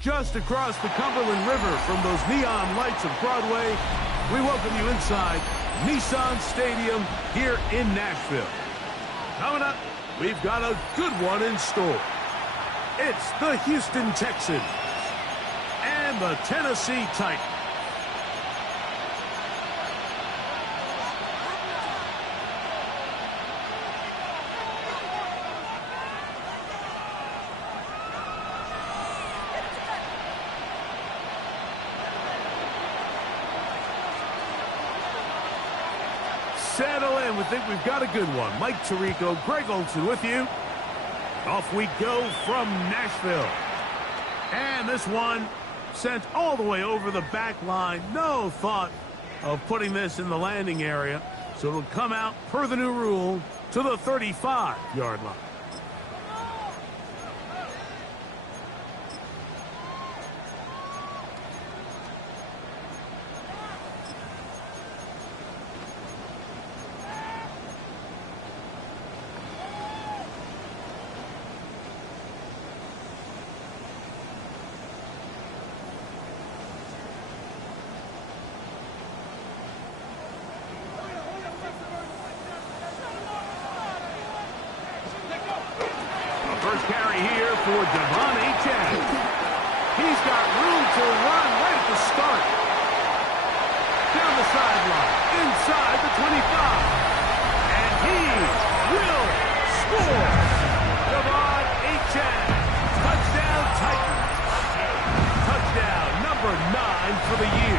Just across the Cumberland River from those neon lights of Broadway, we welcome you inside Nissan Stadium here in Nashville. Coming up, we've got a good one in store. It's the Houston Texans and the Tennessee Titans. Settle in. We think we've got a good one. Mike Tirico, Greg Olson with you. Off we go from Nashville. And this one sent all the way over the back line. No thought of putting this in the landing area. So it'll come out, per the new rule, to the 35-yard line. First carry here for Devon Achane. He's got room to run right at the start. Down the sideline, inside the 25. And he will score. Devon Achane. Touchdown Titans. Touchdown number 9 for the year.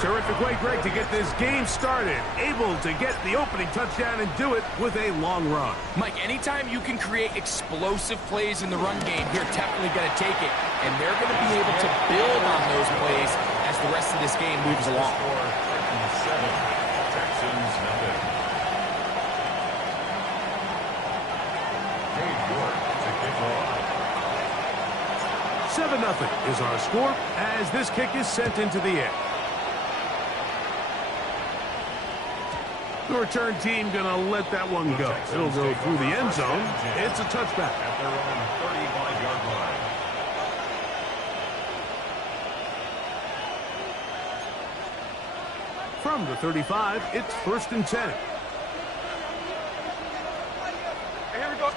Terrific way, Greg, to get this game started. Able to get the opening touchdown and do it with a long run. Mike, anytime you can create explosive plays in the run game, you're definitely going to take it. And they're going to be able to build on those plays as the rest of this game moves along. Texans nothing. 7-0 is our score as this kick is sent into the air. The return team going to let that one go. It'll go through the end zone. It's a touchback. At their own 35-yard line. From the 35, it's 1st and 10. Here we go.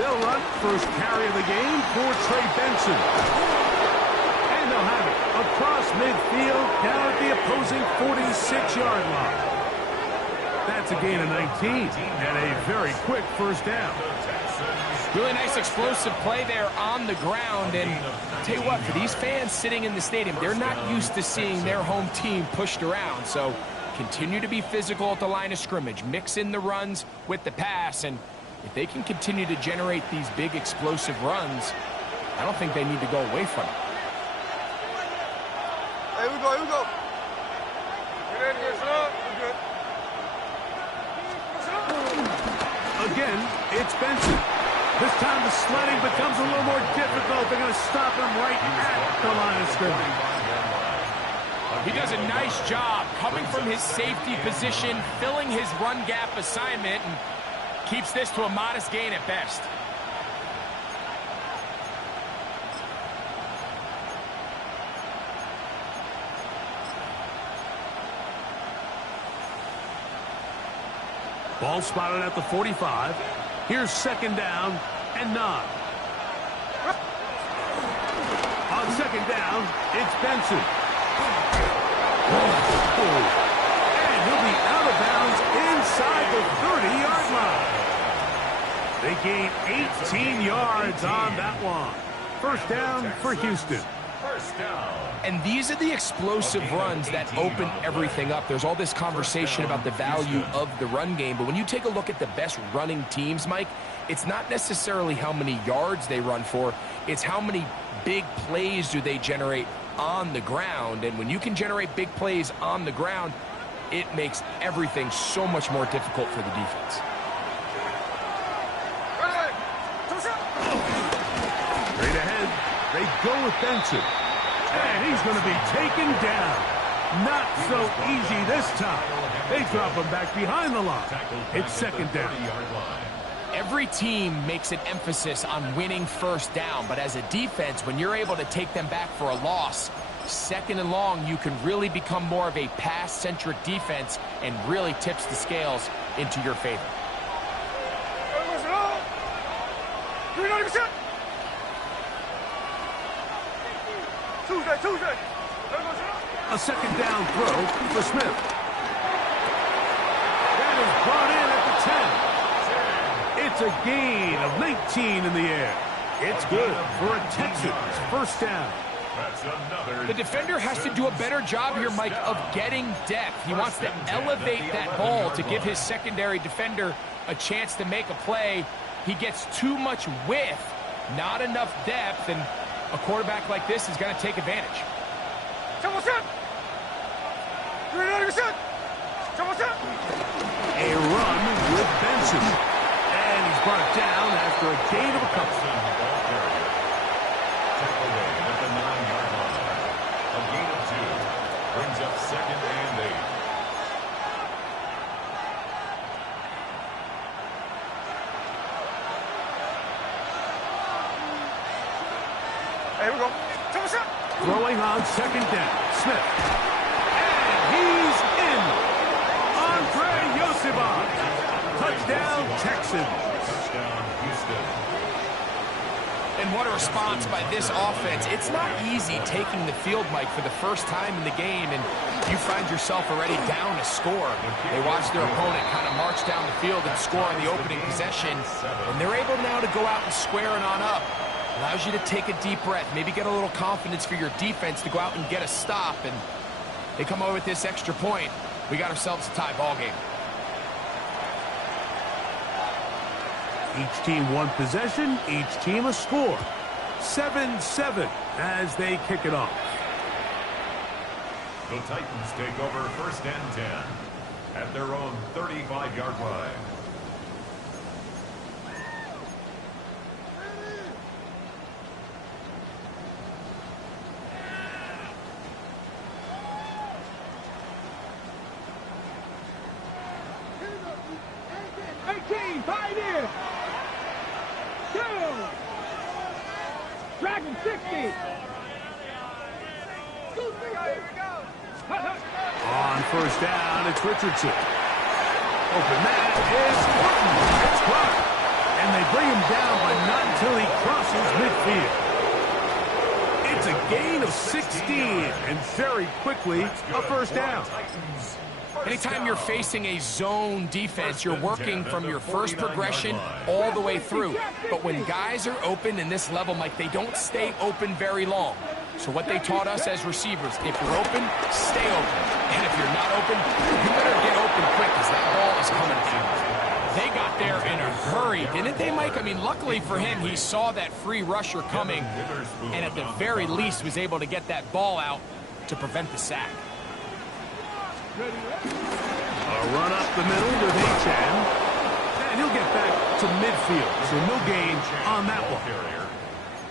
They'll run first carry of the game for Trey Benson. And they'll have it across midfield down at the opposing 46-yard line. That's a gain of 19 and a very quick first down. Really nice explosive play there on the ground. And I'll tell you what, for these fans sitting in the stadium, they're not used to seeing their home team pushed around. So continue to be physical at the line of scrimmage. Mix in the runs with the pass. And if they can continue to generate these big explosive runs, I don't think they need to go away from it. Here we go, here we go. Get in here, son. We're good. Again, it's Benson. This time the sledding becomes a little more difficult. They're going to stop him right at the line of scrimmage. He does a nice job coming from his safety position, filling his run gap assignment, and keeps this to a modest gain at best. Ball spotted at the 45. Here's 2nd down and 9. On 2nd down, it's Benson. And he'll be out of bounds inside the 30-yard line. They gain 18 yards on that one. First down for Houston. First down. And these are the explosive runs that open everything up. There's all this conversation about the value of the run game, but when you take a look at the best running teams, Mike, it's not necessarily how many yards they run for, it's how many big plays do they generate on the ground. And when you can generate big plays on the ground, it makes everything so much more difficult for the defense. Straight ahead, they go with Benson. And he's going to be taken down. Not so easy this time. They drop him back behind the line. It's 2nd down. Every team makes an emphasis on winning first down, but as a defense, when you're able to take them back for a loss, second and long, you can really become more of a pass-centric defense and really tips the scales into your favor. A second down throw for Smith. That is brought in at the 10. It's a gain of 19 in the air. It's good for a Texans first down. The defender has to do a better job here, Mike, of getting depth. He wants to elevate that ball to give his secondary defender a chance to make a play. He gets too much width, not enough depth, and a quarterback like this is going to take advantage. A run with Benson. And he's brought down after a gain of a couple. Tackle away at the 9-yard line. A gain of 2 brings up 2nd and 8. Here we go. Throwing on second down. Smith. And he's in. Usfl. Touchdown, Texans. Touchdown, Houston. And what a response by this offense. It's not easy taking the field, Mike, for the first time in the game, and you find yourself already down a score. They watch their opponent kind of march down the field and score on the opening possession, and they're able now to go out and square it on up. Allows you to take a deep breath, maybe get a little confidence for your defense to go out and get a stop, and they come over with this extra point. We got ourselves a tie ball game. Each team one possession, each team a score. 7-7 as they kick it off. The Titans take over 1st and 10 at their own 35-yard line. Dragon 60. On first down, it's Richardson. Open man is Orton. It's caught. And they bring him down, but not until he crosses midfield. It's a gain of 16, and very quickly, a first down. Anytime you're facing a zone defense, you're working from your first progression all the way through. But when guys are open in this level, Mike, they don't stay open very long. So what they taught us as receivers, if you're open, stay open. And if you're not open, you better get open quick because that ball is coming out. They got there in a hurry, didn't they, Mike? I mean, luckily for him, he saw that free rusher coming and at the very least was able to get that ball out to prevent the sack. A run up the middle with H.N. And he'll get back to midfield, so no gain on that one.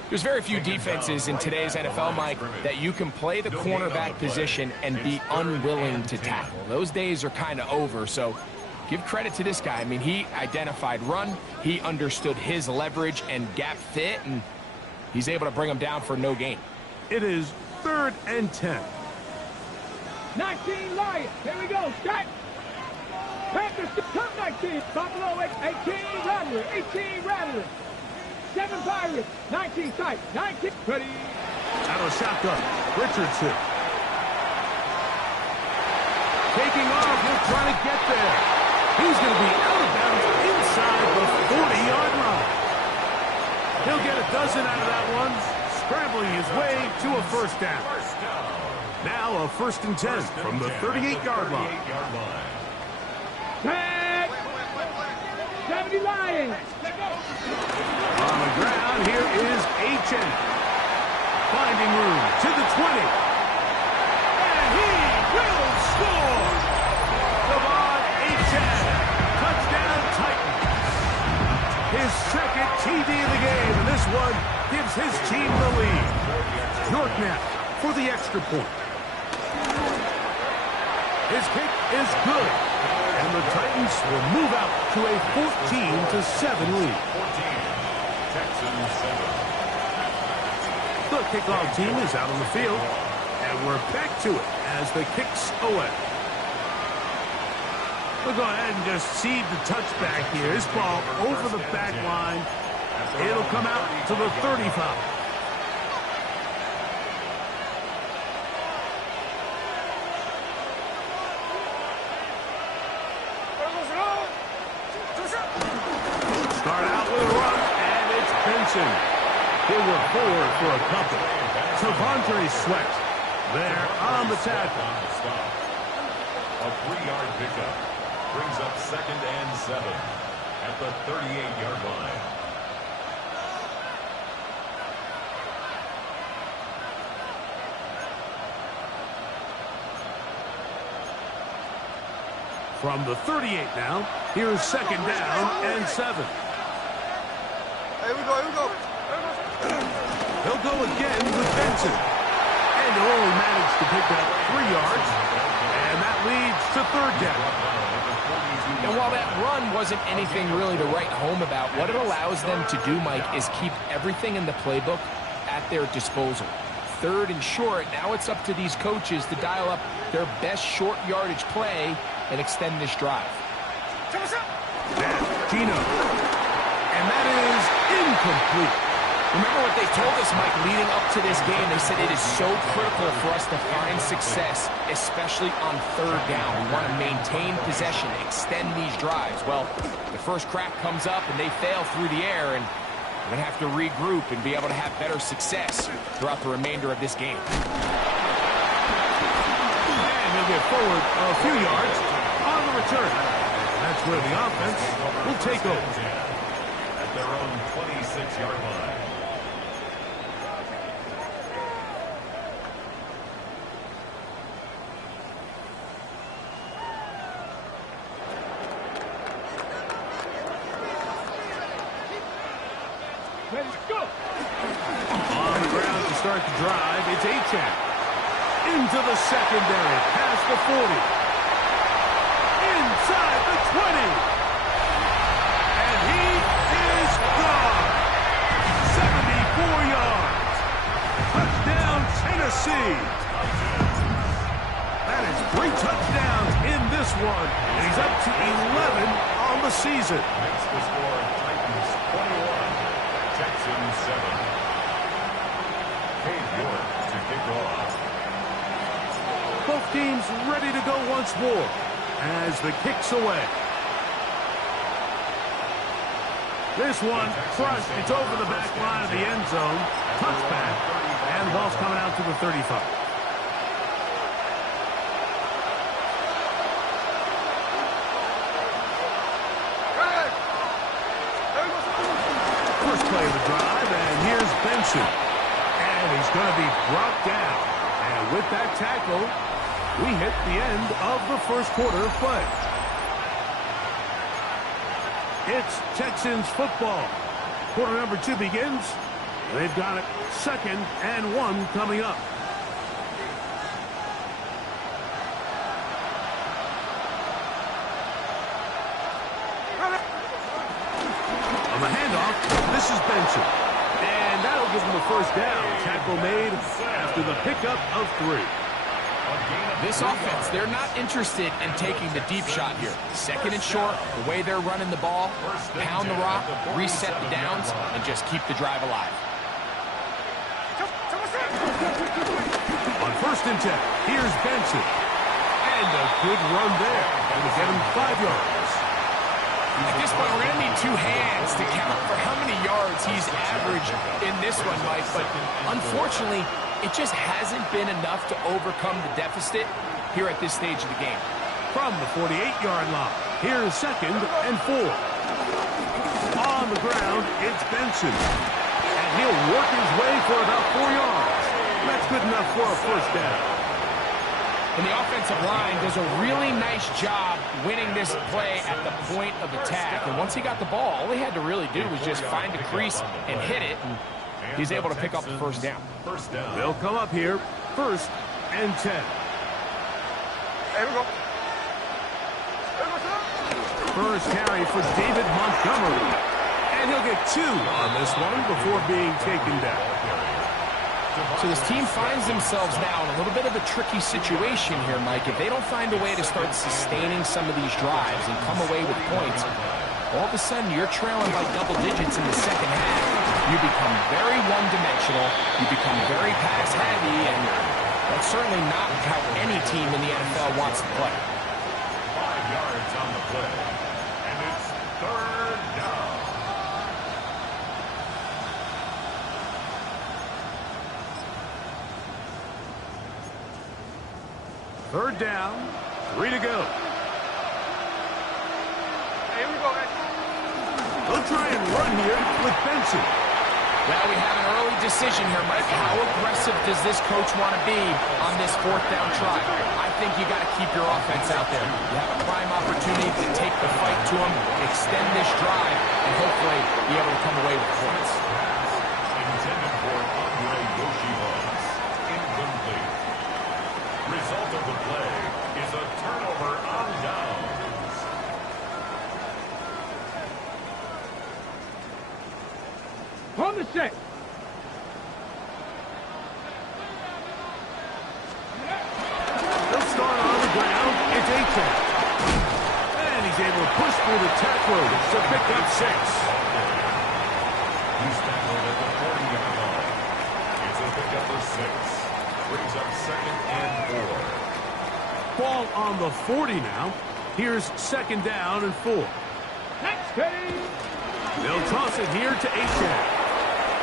There's very few defenses in today's NFL, Mike, that you can play the cornerback position and be unwilling to tackle. Those days are kind of over, so give credit to this guy. I mean, he identified run, he understood his leverage and gap fit, and he's able to bring him down for no gain. It is 3rd and 10. 19 Lions. Here we go. Stack. Panthers top 19. Buffalo 18 Rattler. 18 Rattler. 7 Pirates. 19 tight. 19. Ready. Out of shotgun. Richardson. Taking off. He'll try to get there. He's going to be out of bounds inside the 40-yard line. He'll get a dozen out of that one. Scrambling his way to a first down. Now a 1st and 10 from the 38-yard line. 70 Lions. On the ground, here is H.N. Finding room to the 20. And he will score! Devon H.N. Touchdown Titans. His 2nd TD of the game, and this one gives his team the lead. York now for the extra point. His kick is good. And And the Titans will move out to a 14-7 lead. 14, Texans 7. The kickoff team is out on the field, and we're back to it as the kick's away. We'll go ahead and just seed the touchback here. This ball over the back line. It'll come out to the 35. Start out with a run, and it's Benson. He'll work forward for a couple. Devontae Sweat there on the tackle. A 3-yard pickup brings up 2nd and 7 at the 38-yard line. From the 38 now, here's 2nd down and 7. Here we go. He'll go again with Benson. And he'll only manage to pick up 3 yards. And that leads to 3rd down. And while that run wasn't anything really to write home about, what it allows them to do, Mike, is keep everything in the playbook at their disposal. 3rd and short, now it's up to these coaches to dial up their best short yardage play and extend this drive. Gino. And that is incomplete. Remember what they told us, Mike, leading up to this game. They said it is so critical for us to find success, especially on 3rd down. We want to maintain possession, extend these drives. Well, the first crack comes up, and they fail through the air, and we're going to have to regroup and be able to have better success throughout the remainder of this game. And he'll get forward a few yards on the return. And that's where the offense will take over. At their own 26-yard line. Ready, go! On the ground to start the drive, it's Achane. Into the secondary, past the 40. Inside the 20. And he is gone. 74 yards. Touchdown, Tennessee. That is 3 touchdowns in this one. And he's up to 11 on the season. Makes the score Titans 21. Texans 7. Cade York to kick off. Both teams ready to go once more as the kick's away. This one crushed. It's over the back line of the end zone. Touchback. And the ball's coming out to the 35. First play of the drive, and here's Benson. And he's going to be brought down. And with that tackle, we hit the end of the first quarter of play. It's Texans football. Quarter number 2 begins. They've got it 2nd and 1 coming up. On the handoff, this is Benson. And that'll give him the first down. Tackle made after the pickup of 3. This offense, they're not interested in taking the deep shot here. 2nd and short, the way they're running the ball, pound the rock, reset the downs, and just keep the drive alive. On 1st and 10, here's Benson. And a good run there. And to get him 5 yards. At this point, we're going to need 2 hands to count for how many yards he's averaged in this one, Mike. But unfortunately, it just hasn't been enough to overcome the deficit here at this stage of the game. From the 48-yard line, here's 2nd and 4. On the ground, it's Benson. And he'll work his way for about 4 yards. That's good enough for a first down. And the offensive line does a really nice job winning this play at the point of attack. And once he got the ball, all he had to really do was just find a crease and hit it. And he's able to pick up the first down. They'll come up here, 1st and 10. Here we go. First carry for David Montgomery. And he'll get 2 on this one before being taken down. So this team finds themselves now in a little bit of a tricky situation here, Mike. If they don't find a way to start sustaining some of these drives and come away with points, all of a sudden you're trailing by double digits in the second half. You become very one-dimensional. You become very pass-heavy, and that's certainly not how any team in the NFL wants to play. 5 yards on the play, and it's 3rd down. Third down, 3 to go. Hey, here we go, guys. They'll try and run here with Benson. Well, we have an early decision here, Mike. How aggressive does this coach want to be on this 4th down try? I think you got to keep your offense out there. You have a prime opportunity to take the fight to them, extend this drive, and hopefully be able to come away with points. Intended for Andre Yoshihas. Incomplete. Result of the play is a turnover on downs. On the set. They'll start on the ground. It's Achane. And he's able to push through the tackler to pick up 6. He's tackled at the 40-yard line. It's a pickup for 6. Brings up 2nd and 4. Ball on the 40 now. Here's 2nd down and 4. Next game. They'll toss it here to Achane.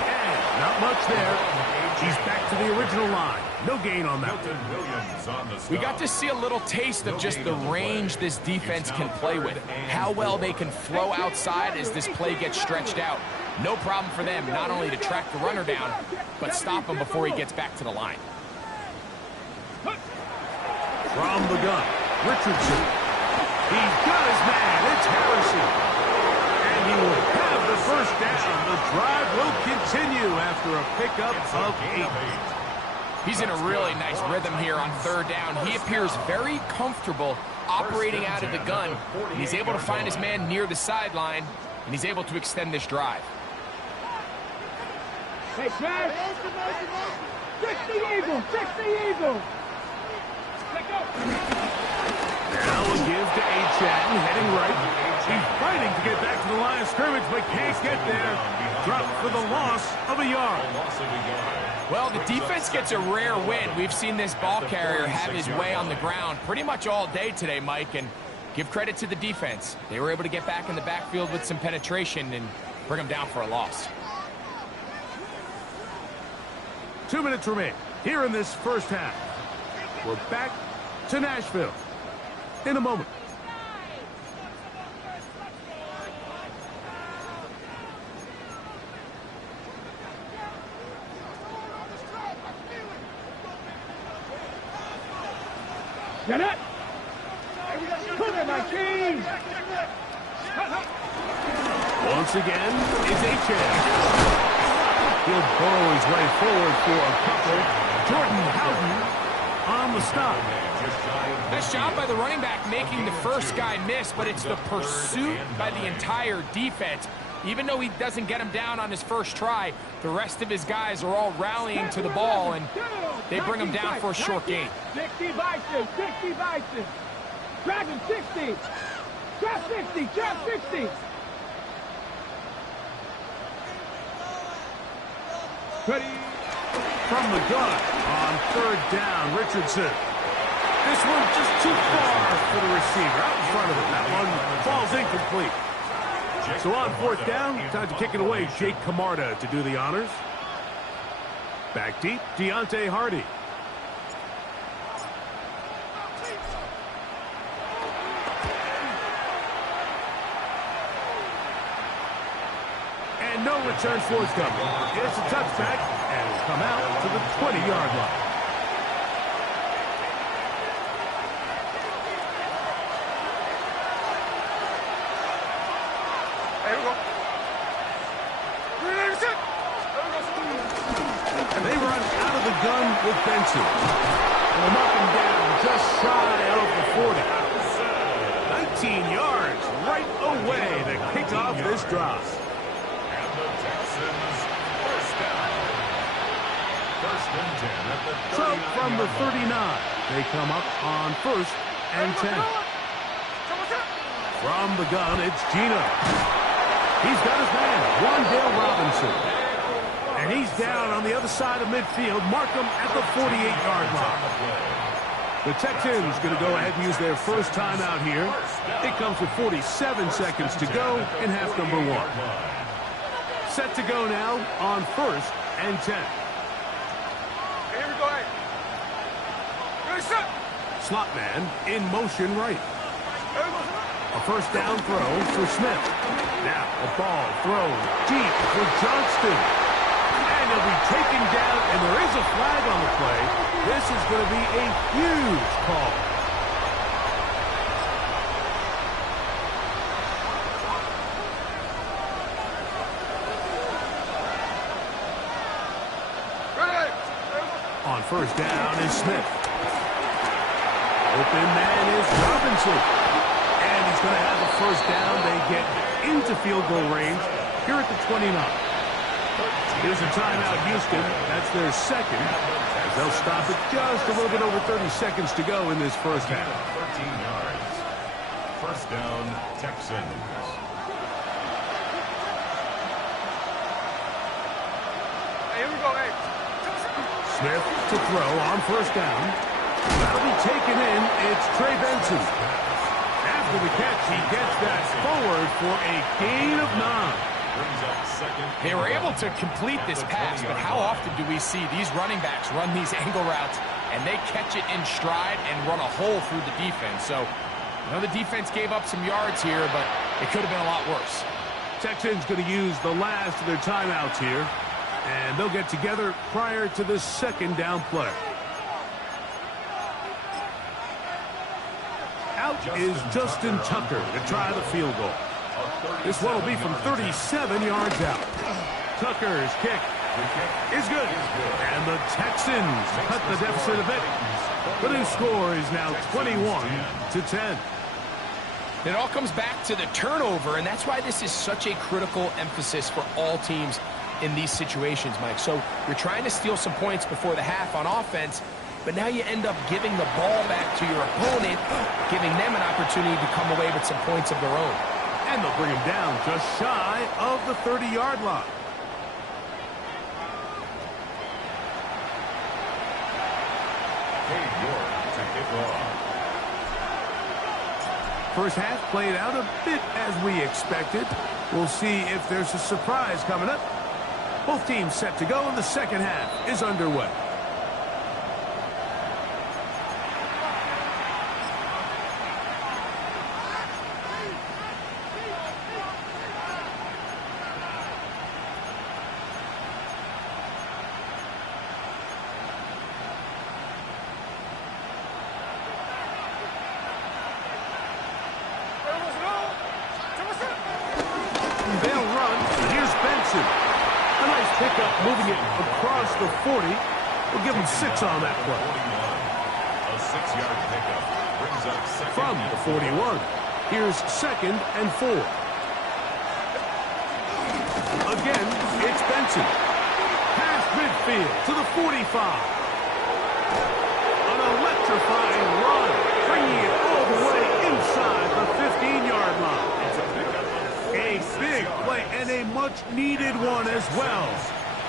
And not much there. He's back to the original line. No gain on that. Milton Williams on the stop. We got to see a little taste of just the range this defense can play with. How well they can flow outside as this play gets stretched out. No problem for them not only to track the runner down, but stop him before he gets back to the line. From the gun, Richardson. He's got his man. It's Harrison. And he will have the first down. The drive will continue after a pickup of 8. He's in a really nice rhythm here on 3rd down. He appears very comfortable operating out of the gun. And he's able to find his man near the sideline, and he's able to extend this drive. Hey, Chad. 60 Eagles. 60 Eagles. Let go. Now a give to Achane, heading right. He's fighting to get back to the line of scrimmage, but can't get there. Dropped for the loss of a yard. Well, the defense gets a rare win. We've seen this ball carrier have his way on the ground pretty much all day today, Mike, and give credit to the defense. They were able to get back in the backfield with some penetration and bring them down for a loss. 2 minutes remain here in this first half. We're back to Nashville in a moment. Get it. Come on, my team. Once again, it's Achane. He'll burrow his way forward for a couple. Jordan Howden on the stop. Nice job by the running back making the first guy miss, but it's the pursuit by the entire defense. Even though he doesn't get him down on his first try, the rest of his guys are all rallying to the ball, and they bring him down for a short gain. 60 Bison. 60 Bison. Drag him 60. Trap 60. Trap 60. Ready. From the gun on 3rd down, Richardson. This one just too far for the receiver. Out in front of him. That one falls incomplete. So on 4th down, time to kick it away. Jake Camarda to do the honors. Back deep, Deontay Hardy. And no return forthcoming. It's a touchback, and will come out to the 20-yard line. There we go. And they run out of the gun with Benson. And they'll knock him down just shy of the 40. 19 yards right first drive. And the Texans first down. First and 10 at the 39. So from the 39, they come up on first and 10. From the gun, it's Gino. He's got his man, Wandale Robinson. And he's down on the other side of midfield. Mark him at the 48-yard line. The Texans going to go ahead and use their first timeout here. It comes with 47 seconds to go in half number 1. Set to go now on first and 10. Here we go, hey. Ready, set. Slot man in motion right. A first down throw for Smith. Now a ball thrown deep for Johnston. And he'll be taken down, and there is a flag on the play. This is going to be a huge call. Ready. On first down is Smith. Open man is Robinson. And he's going to have a first down. They get into field goal range here at the 29. Here's a timeout, Houston. That's their second. As they'll stop it just a little bit over 30 seconds to go in this first half. 13 yards. First down, Texans. Hey, here we go, hey. Smith to throw on first down. That'll be taken in. It's Trey Benson. After the catch, he gets that forward for a gain of 9. They were able to complete this pass, but how often do we see these running backs run these angle routes and they catch it in stride and run a hole through the defense? So, I know the defense gave up some yards here, but it could have been a lot worse. Texans going to use the last of their timeouts here, and they'll get together prior to the second down play. Out is Justin Tucker to try the field goal. This one will be from 37 yards out. Tucker's kick is good. And the Texans cut the deficit a bit. The new score is now 21-10. It all comes back to the turnover, and that's why this is such a critical emphasis for all teams in these situations, Mike. So you're trying to steal some points before the half on offense, but now you end up giving the ball back to your opponent, giving them an opportunity to come away with some points of their own. And they'll bring him down just shy of the 30-yard line. First half played out a bit as we expected. We'll see if there's a surprise coming up. Both teams set to go, and the second half is underway. Moving it across the 40. We'll give him 6 on that play. A 6-yard pickup brings up second. From the 41. Here's second and 4. Again, it's Benson. Past midfield to the 45. An electrifying run, bringing it all the way inside the 15-yard line. A big play and a much-needed one as well.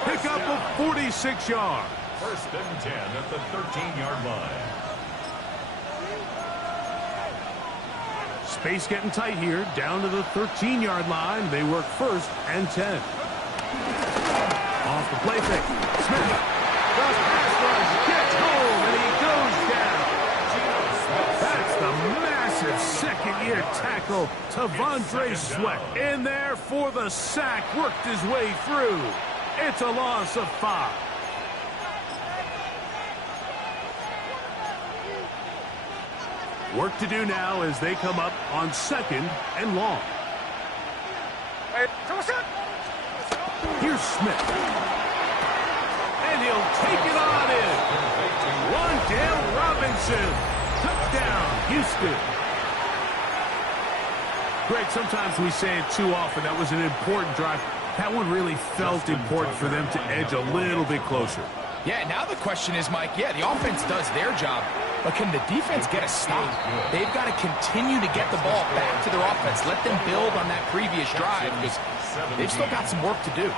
Pickup of 46 yards. First and 10 at the 13-yard line. Space getting tight here. Down to the 13-yard line. They work first and 10. Off the play fake. Smith. The pass rush gets home, and he goes down. That's the massive second-year tackle. T'Vondre Sweat in there for the sack. Worked his way through. It's a loss of 5. Work to do now as they come up on second and long. Here's Smith. And he'll take it on in. Wandale Robinson. Touchdown, Houston. Greg, sometimes we say it too often. That was an important drive. That one really felt important for them to edge a little bit closer. Yeah, now the question is, Mike, yeah, the offense does their job, but can the defense get a stop? They've got to continue to get the ball back to their offense. Let them build on that previous drive because they've still got some work to do.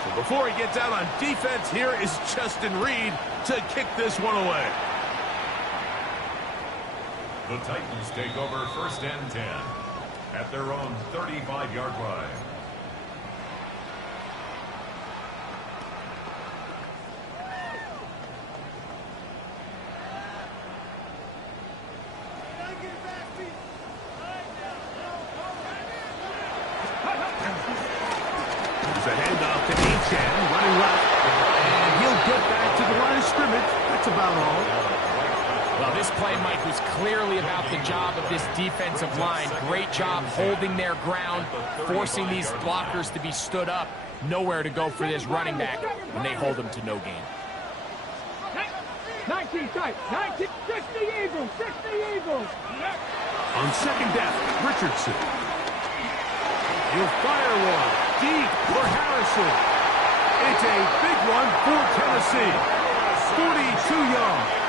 So before he gets out on defense, here is Justin Reed to kick this one away. The Titans take over 1st and 10 at their own 35-yard line. There's a handoff to Etienne, running left, and he'll get back to the line of scrimmage. That's about all. Well, this play, Mike, was clearly about the job of this defensive line. Great job holding their ground, forcing these blockers to be stood up. Nowhere to go for this running back, and they hold him to no gain. 19 tight, 19, 60 Eagles, 60 Eagles. On second down, Richardson. He'll fire one deep for Harrison. It's a big one for Tennessee. 42 yards.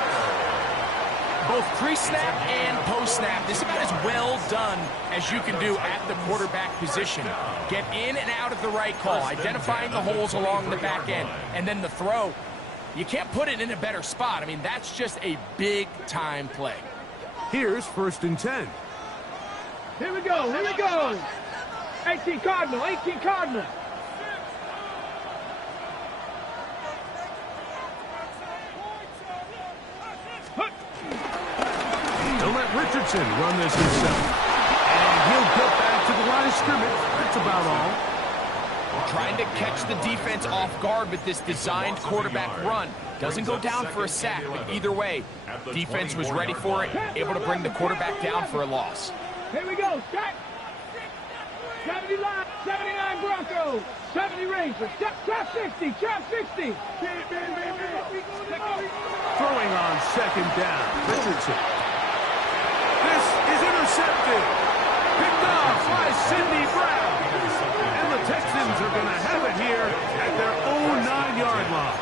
Both pre-snap and post-snap, this is about as well done as you can do at the quarterback position. Get in and out of the right call, identifying the holes along the back end, and then the throw. You can't put it in a better spot. I mean, that's just a big-time play. Here's 1st and 10. Here we go, here we go. 18 Cardinal, 18 Cardinal. He'll let Richardson run this himself. And he'll get back to the line of scrimmage. That's about all. Trying to catch the defense off guard with this designed quarterback run. Doesn't go down for a sack, but either way, defense was ready for it, able to bring the quarterback down for a loss. Here we go, set. 79 Broncos, 70 Rangers, trap 60, trap 60. Throwing on second down, Richardson. This is intercepted. Picked off by Sidney Brown. And the Texans are going to have it here at their own 9-yard line.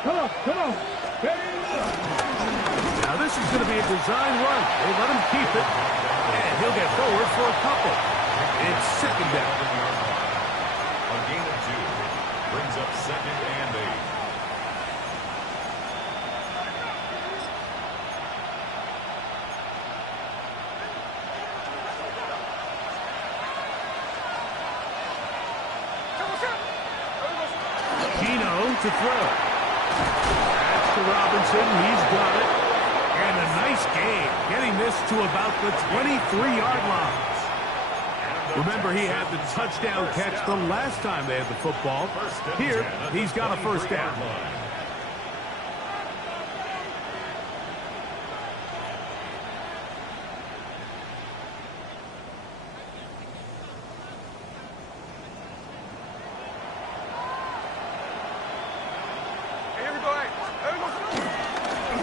Come on. Now this is going to be a design run. They let him keep it. And he'll get forward for a couple. It's second down. A gain of 2 brings up 2nd and 8. Keno to throw. That's to Robinson. He's got it. And a nice gain, getting this to about the 23-yard line. Remember, he had the touchdown catch the last time they had the football. Here, he's got a first down. Here we go, hey. Here we go.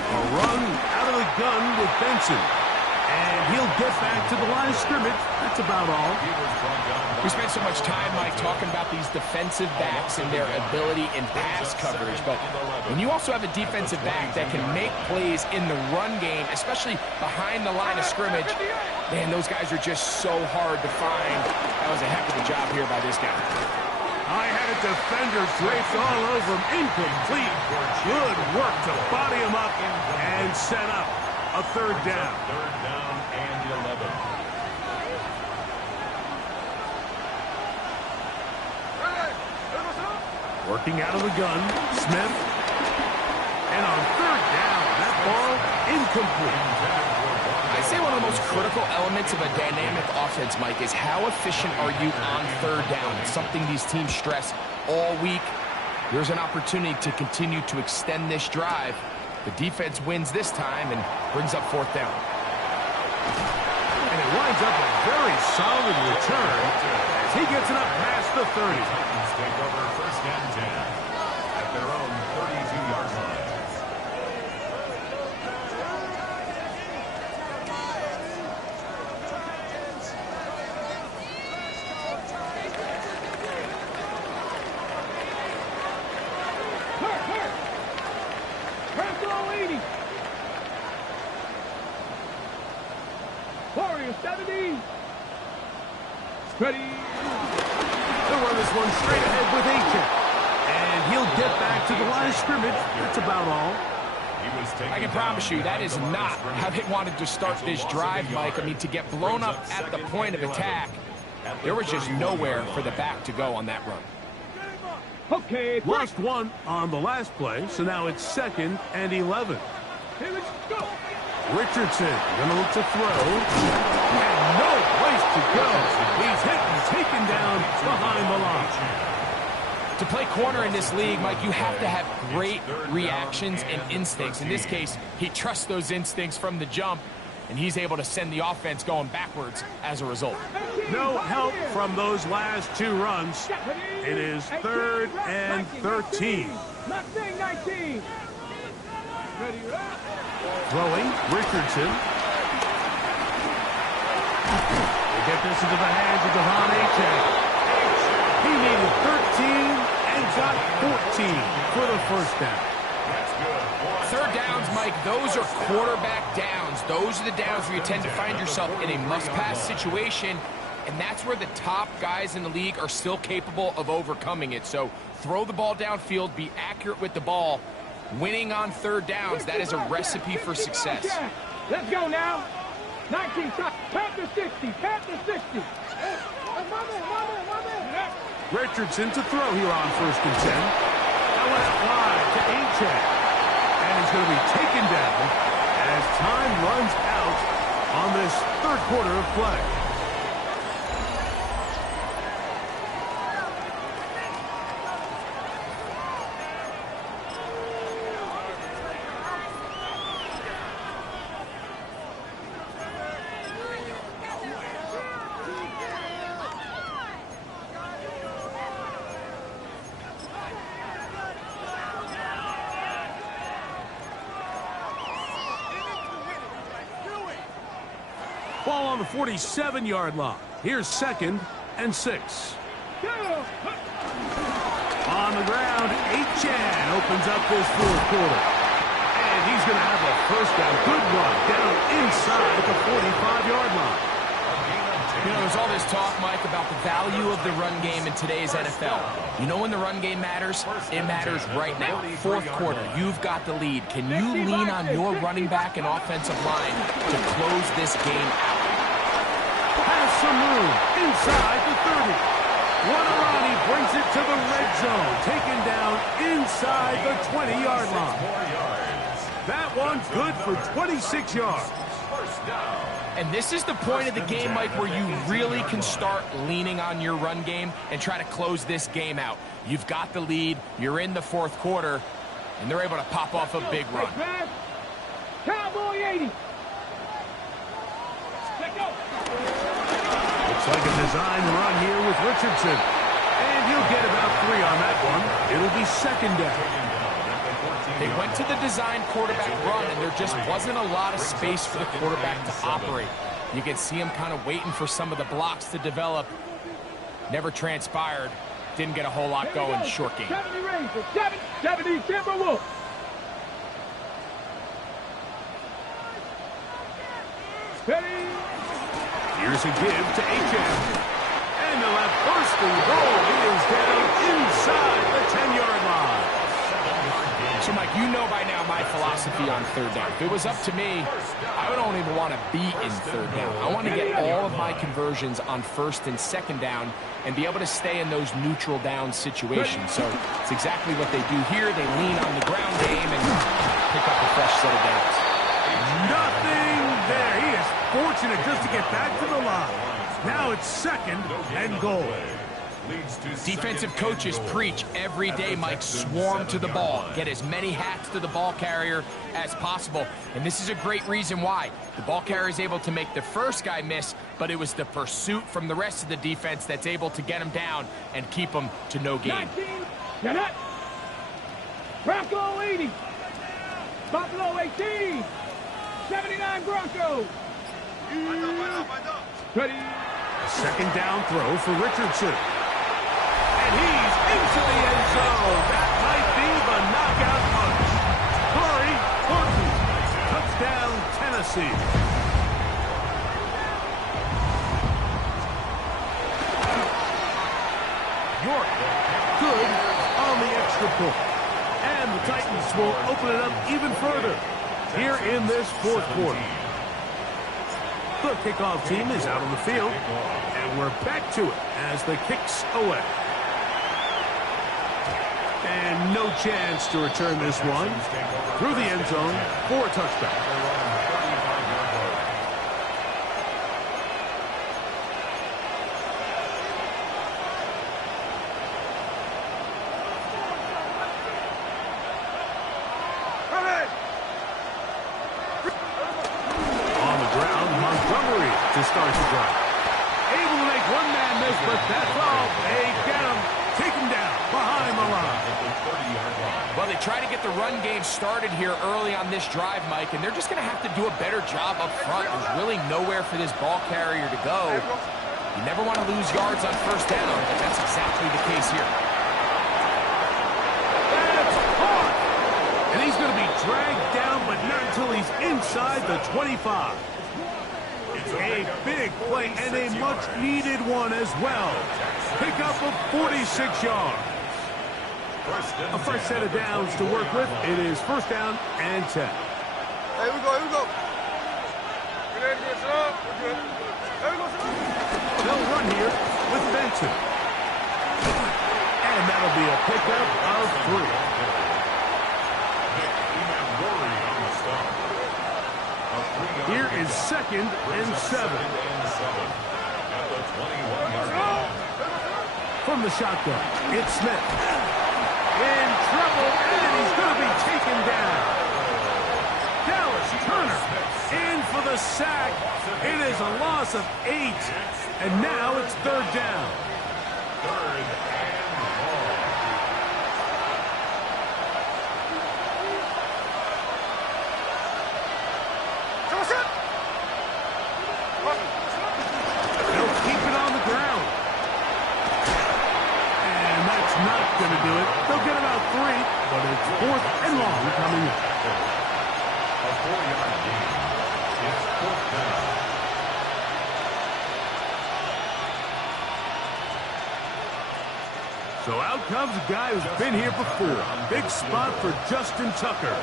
A run out of the gun with Benson. And he'll get back to the line of scrimmage. That's about all. We spent so much time, Mike, talking about these defensive backs and their ability in pass coverage. But when you also have a defensive back that can make plays in the run game, especially behind the line of scrimmage, man, those guys are just so hard to find. That was a heck of a job here by this guy. I had a defender draped all over him. Incomplete. Good work to body him up and set up a third down. 3rd down and 11. Working out of the gun, Smith. And on 3rd down, that ball incomplete. I'd say one of the most critical elements of a dynamic offense, Mike, is how efficient are you on 3rd down? It's something these teams stress all week. There's an opportunity to continue to extend this drive. The defense wins this time and brings up 4th down. And a winds up a very solid return as he gets it up past the 30. Titans take over first and 10 at their own 32-yard line. Warriors 70. Ready. They'll run this one straight ahead with A-check. And he'll get back to the line of scrimmage. That's about all. I can promise you that is not how they wanted to start this drive, Mike. I mean, to get blown up at the point of attack, there was just nowhere for the back to go on that run. Okay. Lost one on the last play, so now it's 2nd and 11. Here we go. Richardson going to look to throw. And no place to go. He's hit and taken down behind the line. To play corner in this league, Mike, you have to have great reactions and instincts. In this case, he trusts those instincts from the jump, and he's able to send the offense going backwards as a result. No help from those last 2 runs. It is 3rd and 13. 19. Ready, Throwing, Richardson. They get this into the hands of Devon A-check. He needed 13 and got 14 for the first down. Third downs, Mike, those are quarterback downs. Those are the downs where you tend to find yourself in a must-pass situation, and that's where the top guys in the league are still capable of overcoming it. So throw the ball downfield, be accurate with the ball. Winning on third downs, that is a recipe for success. Let's go now. 19 shots. Panther 60. Panther 60. Richardson to throw here on 1st and 10. That went out wide to A-check. And he's going to be taken down as time runs out on this 3rd quarter of play. Ball on the 47-yard line. Here's 2nd and 6. On the ground, A-chan opens up this 4th quarter. And he's going to have a first down. Good run down inside the 45-yard line. You know, there's all this talk, Mike, about the value of the run game in today's NFL. You know when the run game matters? It matters right now. 4th quarter, you've got the lead. Can you lean on your running back and offensive line to close this game out? Has some room inside the 30. Guanarani brings it to the red zone. Taken down inside the 20-yard line. That one good for 26 yards. And this is the point of the game, Mike, where you really can start leaning on your run game and try to close this game out. You've got the lead, you're in the 4th quarter, and they're able to pop off a big run. Cowboy 80. Looks like a design run here with Richardson. And he'll get about 3 on that one. It'll be 2nd down. They went to the design quarterback run, and there just wasn't a lot of space for the quarterback to operate. You can see him kind of waiting for some of the blocks to develop. Never transpired. Didn't get a whole lot going. Short game. 70 Rangers. 70 Timberwolves. Ready. Here's a give to A-chan. And they'll have 1st and goal. He is down inside the 10-yard line. So, Mike, you know by now my philosophy on third down. If it was up to me, I don't even want to be in third down. I want to get all of my conversions on 1st and 2nd down and be able to stay in those neutral down situations. So it's exactly what they do here. They lean on the ground game and pick up a fresh set of downs. Nothing there. He is fortunate just to get back to the line. Now it's 2nd and goal. leads to Defensive second and coaches goal. preach every At day, the Mike, Texans' swarm to the 7-yard ball. line. Get as many hats to the ball carrier as possible. And this is a great reason why. The ball carrier is able to make the first guy miss, but it was the pursuit from the rest of the defense that's able to get him down and keep him to no gain. 19. Get up. Bronco 80. Buffalo 18. 79 Broncos. Ready. A second down throw for Richardson. And he's into the end zone. That might be the knockout punch. Corey Horton. Touchdown, Tennessee. York. Good on the extra point. And the Titans will open it up even further here in this fourth quarter. The kickoff team is out on the field, and we're back to it as the kick's away. And no chance to return this one through the end zone for a touchback. To start the drive. Able to make one man miss, but that's all. They get him. Take him down behind the line. Well, they try to get the run game started here early on this drive, Mike, and they're just going to have to do a better job up front. There's really nowhere for this ball carrier to go. You never want to lose yards on first down, but that's exactly the case here. That's caught. And he's going to be dragged down, but not until he's inside the 25. A big play and a much-needed one as well. Pick up of 46 yards. A fresh set of downs to work with. It is first down and 10. Hey, we go. We're ready to get set up. We're good. Hey, we go, set up. They'll run here with Benson. And that'll be a pickup of 3. Here is second and 7. From the shotgun, it's Smith. In trouble, and he's going to be taken down. Dallas Turner in for the sack. It is a loss of 8. And now it's third down. Going to do it. They'll get about 3, but it's fourth and long coming up. A 4-yard gain. It's fourth down. So out comes a guy who's been here before. Big spot for Justin Tucker.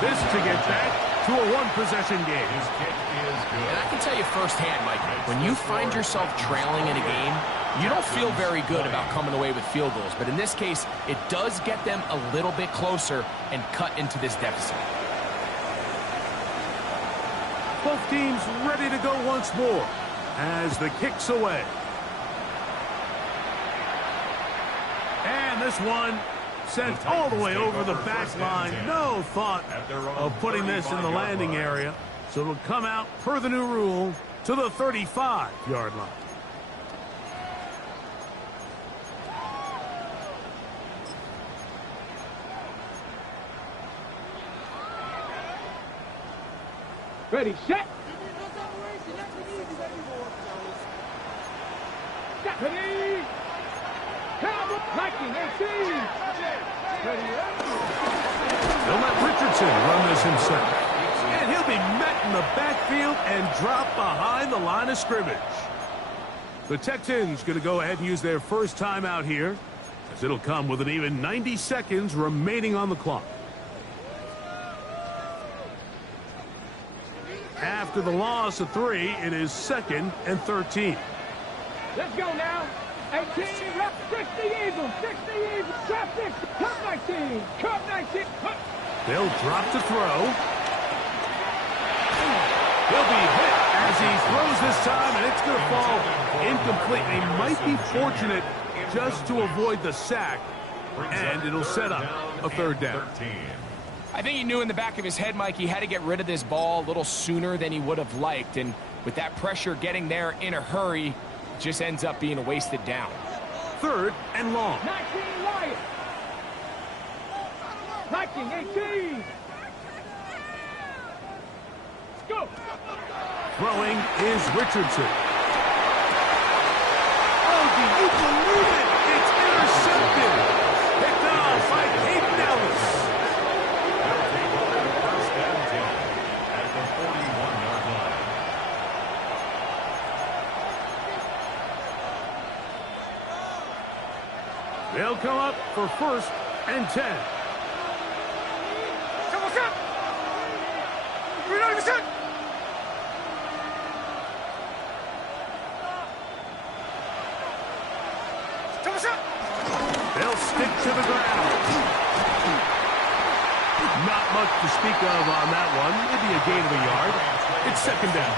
This to get back to a one-possession game. His kick is good. And I can tell you firsthand, Mike, when you find yourself trailing in a game, you don't feel very good about coming away with field goals. But in this case, it does get them a little bit closer and cut into this deficit. Both teams ready to go once more as the kick's away. And this one sent all the way over the back line. No thought of putting this in the landing area. So it'll come out per the new rule to the 35-yard line. Ready, set. Ready. Cowboy, 1918. Ready. They'll let Richardson run this himself. And he'll be met in the backfield and dropped behind the line of scrimmage. The Texans going to go ahead and use their first time out here, as it'll come with an even 90 seconds remaining on the clock. After the loss of 3, it is second and 13. Let's go now. 18, rep, 60 Eagles, 60 Eagles, trap 60, cut 19, cut 19, cut. They'll drop to throw. He'll be hit as he throws this time, and it's going to fall incomplete. They might be fortunate just to avoid the sack, and it'll set up a third down. I think he knew in the back of his head, Mike, he had to get rid of this ball a little sooner than he would have liked. And with that pressure getting there in a hurry, it just ends up being a wasted down. Third and long. 19 Lions. 19, 18. Let's go. Throwing is Richardson. Oh, do you believe it? It's intercepted. Picked off by Hayden Ellis. They'll take over first and 10 at the 41-yard line. They'll come up for first and 10. They'll stick to the ground. Not much to speak of on that one. Maybe a gain of a yard. It's second down.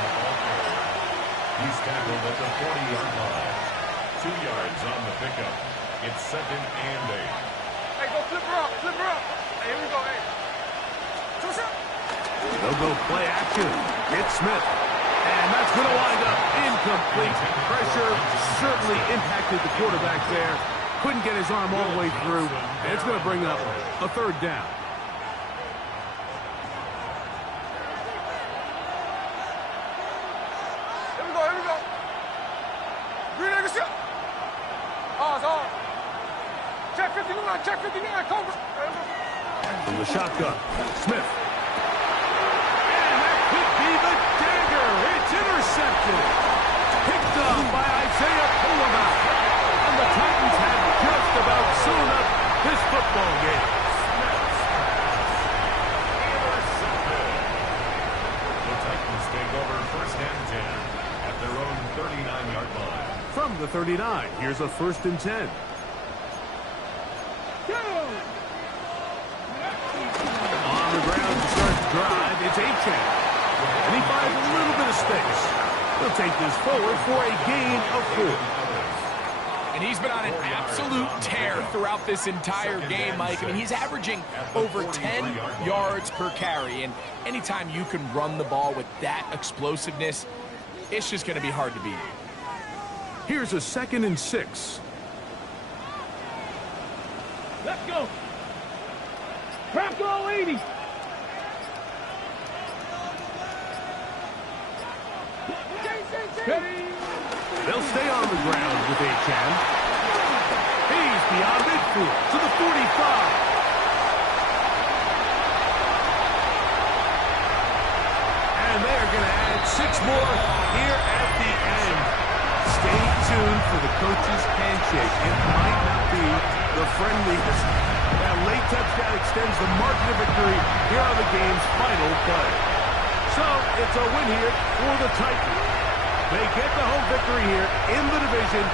He's tackled at the 40-yard line. 2 yards on the pickup. It's second and 8. Hey, go flip her up, flip her up. Hey, here we go, hey. They'll go play action. It's Smith. And that's going to wind up incomplete. Pressure certainly impacted the quarterback there. Couldn't get his arm all the way through. And it's going to bring up a third down. Here we go, here we go. Green egg shot. Oh. Check 59, Cobra. From the shotgun, Smith. And that could be the dagger. It's intercepted. Picked up by Isaiah Pulliam. And the Titans have just about sewn up this football game. The Titans take over first and 10 at their own 39-yard line. From the 39, here's a first and 10. On the ground to start the drive, it's Achane. And he finds a little bit of space. He'll take this forward for a gain of 4. And he's been on an absolute tear throughout this entire game, Mike. I mean, he's averaging over 10 yards per carry. And anytime you can run the ball with that explosiveness, it's just going to be hard to beat. Here's a second and 6. Let's go. Bronco 80. They'll stay on the ground with Achane. He's beyond midfield to the 45. And they're going to add 6 more here at the end. Stay tuned for the coach's handshake. It might not be the friendliest. That late touchdown extends the margin of victory here on the game's final play. So it's a win here for the Titans. They get the home victory here in the division